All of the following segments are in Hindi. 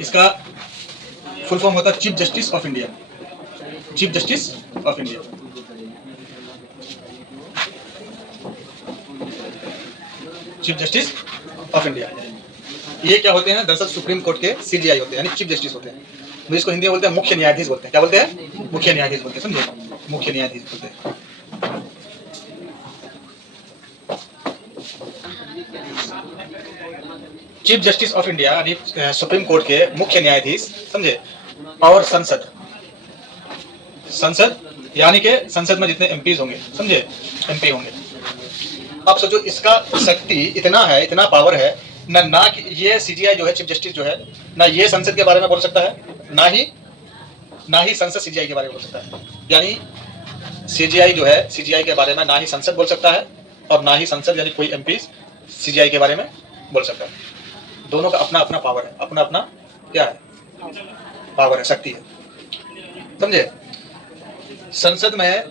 इसका फुल फॉर्म होता है chief justice of India. Chief justice of India. Chief justice of India. ये क्या होते हैं? दरअसल सुप्रीम कोर्ट के सीजीआई होते हैं, यानी चीफ जस्टिस होते हैं। तो इसको हिंदी में बोलते हैं मुख्य न्यायाधीश बोलते हैं। क्या बोलते हैं? मुख्य न्यायाधीश बोलते हैं, समझे? मुख्य न्यायाधीश बोलते हैं। चीफ जस्टिस ऑफ इंडिया यानी सुप्रीम कोर्ट के मुख्य न्यायाधीश, समझे? और संसद, संसद यानी कि संसद में जितने एमपीज होंगे, समझे? एमपी होंगे। अब सोचो इसका शक्ति इतना है, इतना पावर है ना कि ये सीजीआई जो है, चीफ जस्टिस जो है ना, ये संसद के बारे में बोल सकता है, ना ही संसद सीजीआई के बारे में बोल सकता है। यानी सीजीआई जो है, सीजीआई के बारे में ना ही संसद बोल सकता है और ना ही संसद यानी कोई एमपी सीजीआई के बारे में बोल सकता है। दोनों का अपना अपना पावर है, अपना अपना क्या है? पावर है, शक्ति है, समझे? संसद में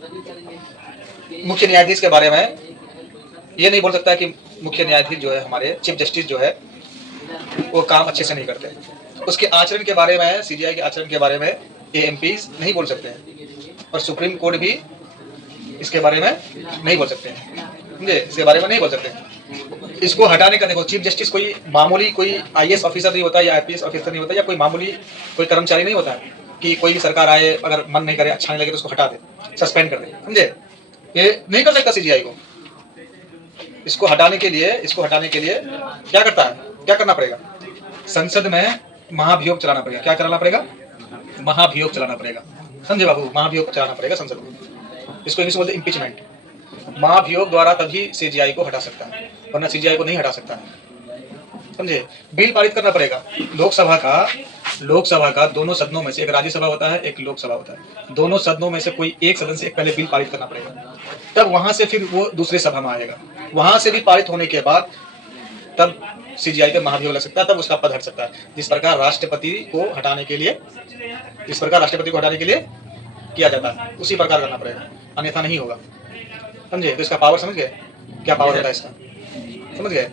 मुख्य न्यायाधीश के बारे में ये नहीं बोल सकता कि मुख्य न्यायाधीश जो है, हमारे चीफ जस्टिस जो है, वो काम अच्छे से नहीं करते। उसके आचरण के बारे में, सीजीआई के आचरण के बारे में ये एमपीज नहीं बोल सकते हैं और सुप्रीम कोर्ट भी इसके बारे में नहीं बोल सकते हैं, समझे? इसके बारे में नहीं बोल सकते। इसको हटाने का देखो, चीफ जस्टिस कोई मामूली कोई आईएएस ऑफिसर नहीं होता या आईपीएस ऑफिसर नहीं होता या कोई मामूली कोई कर्मचारी नहीं होता है कि कोई भी सरकार आए, अगर मन नहीं करे, अच्छा नहीं लगे तो उसको हटा दे, सस्पेंड कर दे, समझे? ये नहीं कर सकता सीजीआई को। इसको हटाने के लिए क्या करता है? क्या करना पड़ेगा? संसद में महाभियोग चलाना पड़ेगा। क्या चलाना पड़ेगा? महाभियोग चलाना पड़ेगा, समझे बाबू? महाभियोग चलाना पड़ेगा संसद में। इसको इंग्लिश में बोलते हैं इम्पीचमेंट। महाभियोग द्वारा तभी सीजीआई को हटा सकता है, वरना सीजीआई को नहीं हटा सकता है, समझे? बिल पारित करना पड़ेगा। लोकसभा का दोनों सदनों में से, एक राज्यसभा होता है, एक लोकसभा होता है, दोनों सदनों में से कोई एक सदन से एक पहले बिल पारित करना पड़ेगा, तब वहां से फिर वो दूसरी सभा में आएगा। वहां से भी पारित होने के बाद तब सीजीआई का महाभियोग लग सकता है, तब उसका पद हट सकता है। जिस प्रकार राष्ट्रपति को हटाने के लिए किया जाता है, उसी प्रकार करना पड़ेगा, अन्यथा नहीं होगा, समझे? तो इसका पावर समझ गए? क्या पावर होता है इसका, समझ गए?